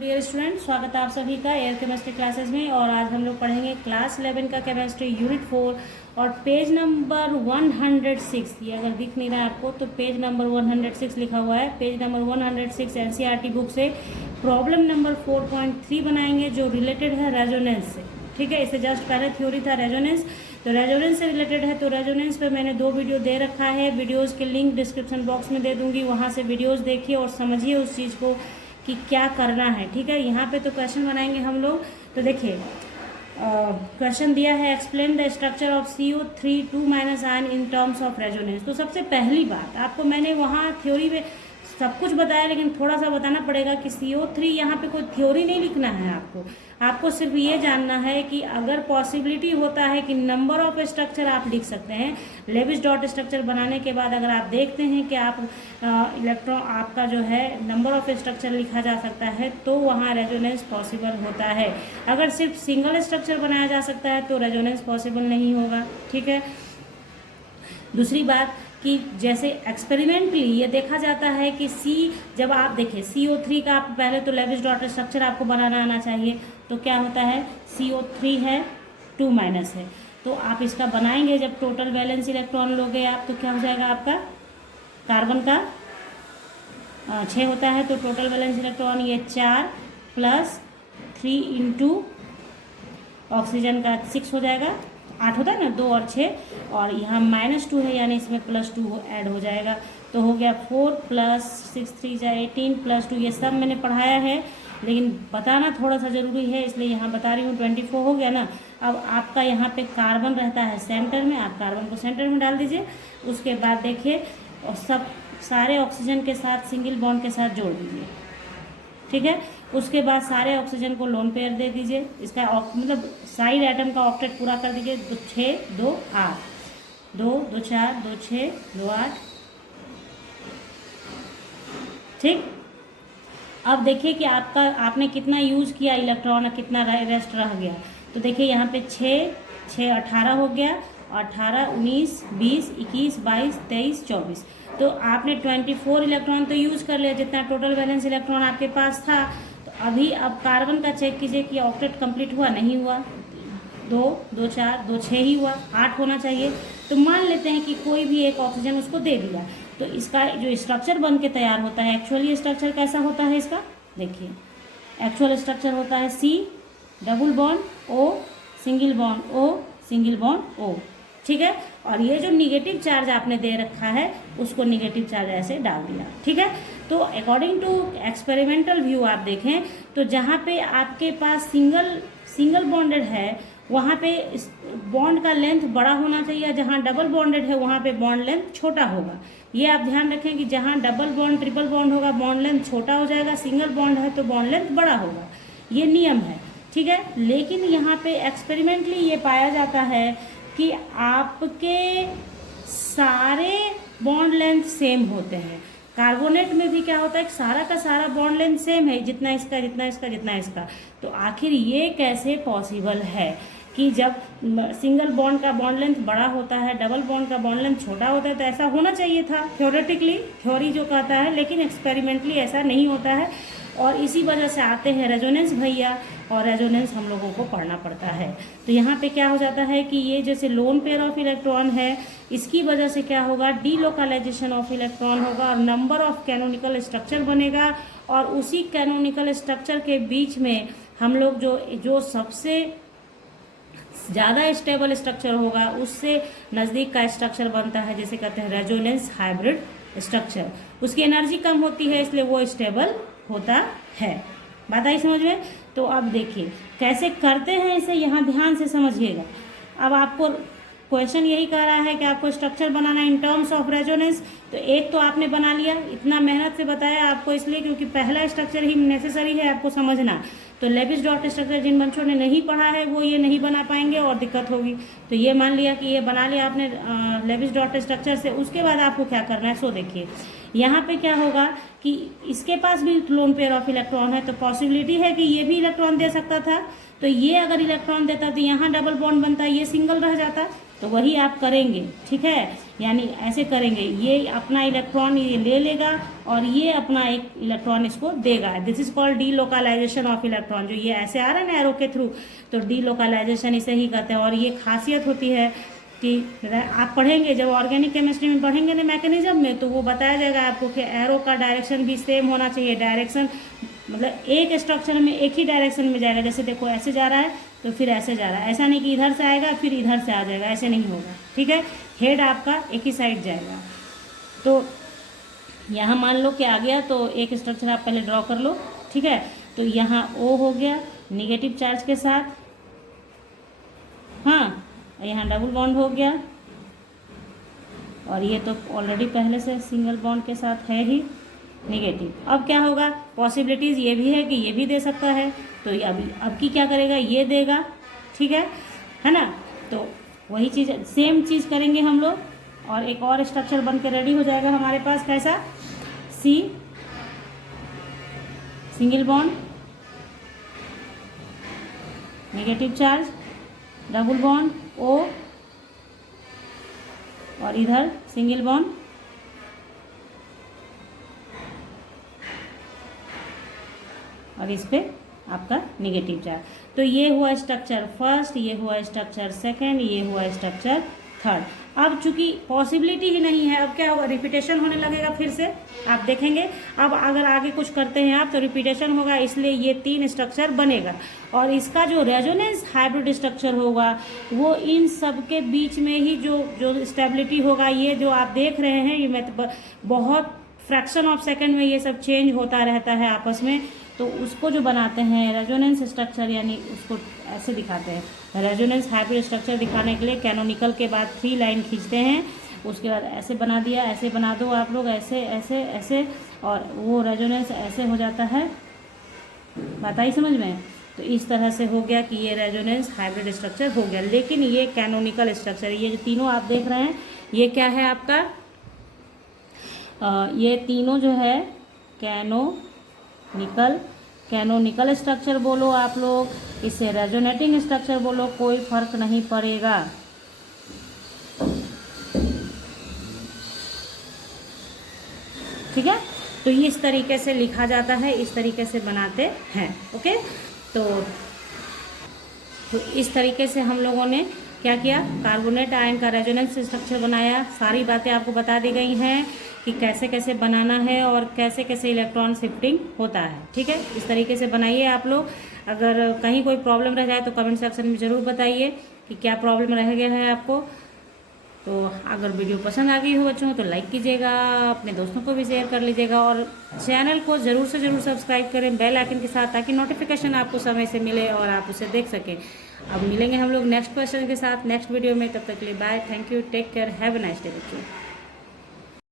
Dear student, स्वागत है आप सभी का एयर केमिस्ट्री क्लासेस में। और आज हम लोग पढ़ेंगे क्लास 11 का केमिस्ट्री यूनिट 4 और पेज नंबर 106। ये अगर दिख नहीं रहा है आपको तो पेज नंबर 106 लिखा हुआ है। पेज नंबर 106 एनसीईआरटी बुक से प्रॉब्लम नंबर 4.3 बनाएंगे जो रिलेटेड है रेजोनेंस से। ठीक है, इससे जस्ट पहले थ्योरी था रेजोनेंस, तो रेजोनेंस से रिलेटेड है। तो रेजोनेंस पे मैंने 2 वीडियो दे रखा है। वीडियोज़ के लिंक डिस्क्रिप्शन बॉक्स में दे दूँगी, वहाँ से वीडियोज़ देखिए और समझिए उस चीज़ को कि क्या करना है। ठीक है, यहाँ पे तो क्वेश्चन बनाएंगे हम लोग। तो देखिए क्वेश्चन दिया है, explain the structure of CO3 2- ion in terms of resonance. तो सबसे पहली बात आपको मैंने वहाँ थ्योरी में सब कुछ बताया, लेकिन थोड़ा सा बताना पड़ेगा कि CO3 यहाँ पे कोई थ्योरी नहीं लिखना है आपको सिर्फ ये जानना है कि अगर पॉसिबिलिटी होता है कि नंबर ऑफ स्ट्रक्चर आप लिख सकते हैं। लेविस डॉट स्ट्रक्चर बनाने के बाद अगर आप देखते हैं कि आप इलेक्ट्रॉन आपका जो है नंबर ऑफ स्ट्रक्चर लिखा जा सकता है तो वहाँ रेजोनेंस पॉसिबल होता है। अगर सिर्फ सिंगल स्ट्रक्चर बनाया जा सकता है तो रेजोनेंस पॉसिबल नहीं होगा। ठीक है, दूसरी बात कि जैसे एक्सपेरिमेंटली ये देखा जाता है कि जब आप देखें CO3 का आप पहले तो लेविस डॉट स्ट्रक्चर आपको बनाना आना चाहिए। तो क्या होता है, CO3 है 2- है, तो आप इसका बनाएंगे। जब टोटल वैलेंस इलेक्ट्रॉन लोगे आप तो क्या हो जाएगा, आपका कार्बन का 6 होता है, तो टोटल वैलेंस इलेक्ट्रॉन ये 4 + 3 इंटू ऑक्सीजन का 6 हो जाएगा। 8 होता है ना, 2 और 6, और यहाँ -2 है यानी इसमें +2 ऐड हो जाएगा। तो हो गया 4 + 6 3 = 18 + 2। ये सब मैंने पढ़ाया है लेकिन बताना थोड़ा सा ज़रूरी है इसलिए यहाँ बता रही हूँ। 24 हो गया ना। अब आपका यहाँ पे कार्बन रहता है सेंटर में, आप कार्बन को सेंटर में डाल दीजिए। उसके बाद देखिए और सब सारे ऑक्सीजन के साथ सिंगल बॉन्ड के साथ जोड़ दीजिए। ठीक है, उसके बाद सारे ऑक्सीजन को लोन पेयर दे दीजिए। इसका मतलब साइड एटम का ऑक्टेट पूरा कर दीजिए। 6 2 8 2 2 4 2 6 2 8। ठीक, अब देखिए कि आपने कितना यूज किया इलेक्ट्रॉन और कितना रेस्ट रह गया। तो देखिए यहाँ पे 6 18 हो गया, 18 19 20 21 22 23 24। तो आपने 24 इलेक्ट्रॉन तो यूज कर लिया जितना टोटल वैलेंस इलेक्ट्रॉन आपके पास था। तो अभी अब कार्बन का चेक कीजिए कि ऑक्टेट कंप्लीट हुआ, नहीं हुआ। 2 2 4 2 6 ही हुआ, 8 होना चाहिए। तो मान लेते हैं कि कोई भी एक ऑक्सीजन उसको दे दिया, तो इसका जो स्ट्रक्चर बन के तैयार होता है, एक्चुअली स्ट्रक्चर कैसा होता है इसका देखिए। एक्चुअल स्ट्रक्चर होता है C double bond O single bond O single bond O। ठीक है, और ये जो निगेटिव चार्ज आपने दे रखा है उसको निगेटिव चार्ज ऐसे डाल दिया। ठीक है, तो अकॉर्डिंग टू एक्सपेरिमेंटल व्यू आप देखें तो जहाँ पे आपके पास सिंगल बॉन्डेड है वहाँ पे बॉन्ड का लेंथ बड़ा होना चाहिए, जहाँ डबल बॉन्डेड है वहाँ पे बॉन्ड लेंथ छोटा होगा। ये आप ध्यान रखें कि जहाँ डबल बॉन्ड ट्रिपल बॉन्ड होगा बॉन्ड लेंथ छोटा हो जाएगा, सिंगल बॉन्ड है तो बॉन्ड लेंथ बड़ा होगा। ये नियम है। ठीक है, लेकिन यहाँ पे एक्सपेरिमेंटली ये पाया जाता है कि आपके सारे बॉन्ड लेंथ सेम होते हैं। कार्बोनेट में भी क्या होता है, सारा का सारा बॉन्ड लेंथ सेम है, जितना इसका जितना इसका जितना इसका। तो आखिर ये कैसे पॉसिबल है कि जब सिंगल बॉन्ड का बॉन्ड लेंथ बड़ा होता है, डबल बॉन्ड का बॉन्ड लेंथ छोटा होता है? तो ऐसा होना चाहिए था थ्योरेटिकली, थ्योरी जो कहता है, लेकिन एक्सपेरिमेंटली ऐसा नहीं होता है। और इसी वजह से आते हैं रेजोनेंस भैया, और रेजोनेंस हम लोगों को पढ़ना पड़ता है। तो यहाँ पे क्या हो जाता है कि ये जैसे लोन पेयर ऑफ इलेक्ट्रॉन है, इसकी वजह से क्या होगा, डीलोकलाइजेशन ऑफ इलेक्ट्रॉन होगा और नंबर ऑफ कैनोनिकल स्ट्रक्चर बनेगा। और उसी कैनोनिकल स्ट्रक्चर के बीच में हम लोग जो सबसे ज़्यादा स्टेबल स्ट्रक्चर होगा उससे नज़दीक का स्ट्रक्चर बनता है, जिसे कहते हैं रेजोनेंस हाइब्रिड स्ट्रक्चर। उसकी एनर्जी कम होती है इसलिए वो स्टेबल होता है। बात आई समझ में? तो अब देखिए कैसे करते हैं इसे, यहाँ ध्यान से समझिएगा। अब आपको क्वेश्चन यही कह रहा है कि आपको structure banana in terms of resonance. तो एक तो आपने बना लिया, इतना मेहनत से बताया आपको इसलिए क्योंकि पहला स्ट्रक्चर ही नेसेसरी है आपको समझना। तो लेविस डॉट स्ट्रक्चर जिन बच्चों ने नहीं पढ़ा है वो ये नहीं बना पाएंगे और दिक्कत होगी। तो ये मान लिया कि ये बना लिया आपने लेविस डॉट स्ट्रक्चर से। उसके बाद आपको क्या करना है, सो देखिए यहाँ पे क्या होगा कि इसके पास भी लोन पेयर ऑफ इलेक्ट्रॉन है, तो पॉसिबिलिटी है कि ये भी इलेक्ट्रॉन दे सकता था, तो ये अगर इलेक्ट्रॉन देता तो यहाँ डबल बॉन्ड बनता, ये सिंगल रह जाता। तो वही आप करेंगे, ठीक है, यानी ऐसे करेंगे, ये अपना इलेक्ट्रॉन ये ले लेगा और ये अपना एक इलेक्ट्रॉन इसको देगा। This is called delocalisation of electron. जो ये ऐसे आ रहा है ना एरो के थ्रू, तो डी लोकलाइजेशन इसे ही कहते हैं। और ये खासियत होती है कि आप पढ़ेंगे जब ऑर्गेनिक केमिस्ट्री में पढ़ेंगे ना मैकेनिज्म में, तो वो बताया जाएगा आपको कि एरो का डायरेक्शन भी सेम होना चाहिए। डायरेक्शन मतलब एक स्ट्रक्चर में एक ही डायरेक्शन में जाएगा। जैसे देखो ऐसे जा रहा है तो फिर ऐसे जा रहा है, ऐसा नहीं कि इधर से आएगा फिर इधर से आ जाएगा, ऐसे नहीं होगा, ठीक है। हेड आपका एक ही साइड जाएगा। तो यहाँ मान लो कि आ गया, तो एक स्ट्रक्चर आप पहले ड्रॉ कर लो, ठीक है। तो यहाँ O हो गया निगेटिव चार्ज के साथ, हाँ, यहाँ डबल बॉन्ड हो गया, और ये तो ऑलरेडी पहले से सिंगल बॉन्ड के साथ है ही नेगेटिव। अब क्या होगा, पॉसिबिलिटीज़ ये भी है कि ये भी दे सकता है, तो अब की क्या करेगा, ये देगा, ठीक है ना। तो वही चीज़ सेम चीज़ करेंगे हम लोग, और एक और स्ट्रक्चर बन के रेडी हो जाएगा हमारे पास। कैसा, C single bond negative charge, double bond O, और इधर सिंगल बॉन्ड, और इस पे आपका नेगेटिव चार्ज। तो ये हुआ स्ट्रक्चर फर्स्ट, ये हुआ स्ट्रक्चर सेकंड, ये हुआ स्ट्रक्चर थर्ड। अब चूंकि पॉसिबिलिटी ही नहीं है, अब क्या होगा, रिपीटेशन होने लगेगा फिर से, आप देखेंगे। अब अगर आगे कुछ करते हैं आप तो रिपीटेशन होगा, इसलिए ये 3 स्ट्रक्चर बनेगा। और इसका जो रेजोनेंस हाइब्रिड स्ट्रक्चर होगा वो इन सब के बीच में ही जो स्टेबिलिटी होगा, ये जो आप देख रहे हैं, ये बहुत फ्रैक्शन ऑफ सेकंड में ये सब चेंज होता रहता है आपस में। तो उसको जो बनाते हैं रेजोनेंस स्ट्रक्चर, यानी उसको ऐसे दिखाते हैं। रेजोनेंस हाइब्रिड स्ट्रक्चर दिखाने के लिए कैनोनिकल के बाद 3 लाइन खींचते हैं, उसके बाद ऐसे बना दिया, ऐसे बना दो आप लोग, ऐसे ऐसे ऐसे, और वो रेजोनेंस ऐसे हो जाता है। बात आई समझ में। तो इस तरह से हो गया कि ये रेजोनेंस हाइब्रिड स्ट्रक्चर हो गया। लेकिन ये कैनोनिकल स्ट्रक्चर, ये जो तीनों आप देख रहे हैं, ये क्या है आपका, ये तीनों जो है कैनोनिकल स्ट्रक्चर बोलो आप लोग, इससे रेजोनेटिंग स्ट्रक्चर बोलो, कोई फर्क नहीं पड़ेगा। ठीक है, तो इस तरीके से लिखा जाता है, इस तरीके से बनाते हैं। ओके, तो इस तरीके से हम लोगों ने क्या किया, कार्बोनेट आयन का रेजोनेंस स्ट्रक्चर बनाया। सारी बातें आपको बता दी गई हैं कि कैसे कैसे बनाना है और कैसे कैसे इलेक्ट्रॉन शिफ्टिंग होता है। ठीक है, इस तरीके से बनाइए आप लोग। अगर कहीं कोई प्रॉब्लम रह जाए तो कमेंट सेक्शन में ज़रूर बताइए कि क्या प्रॉब्लम रह गया है आपको। तो अगर वीडियो पसंद आ गई हो बच्चों तो लाइक कीजिएगा, अपने दोस्तों को भी शेयर कर लीजिएगा, और चैनल को ज़रूर से ज़रूर सब्सक्राइब करें बेल आइकन के साथ, ताकि नोटिफिकेशन आपको समय से मिले और आप उसे देख सकें। अब मिलेंगे हम लोग नेक्स्ट क्वेश्चन के साथ नेक्स्ट वीडियो में, तब तक के लिए bye, thank you, take care, have a nice day बच्चों।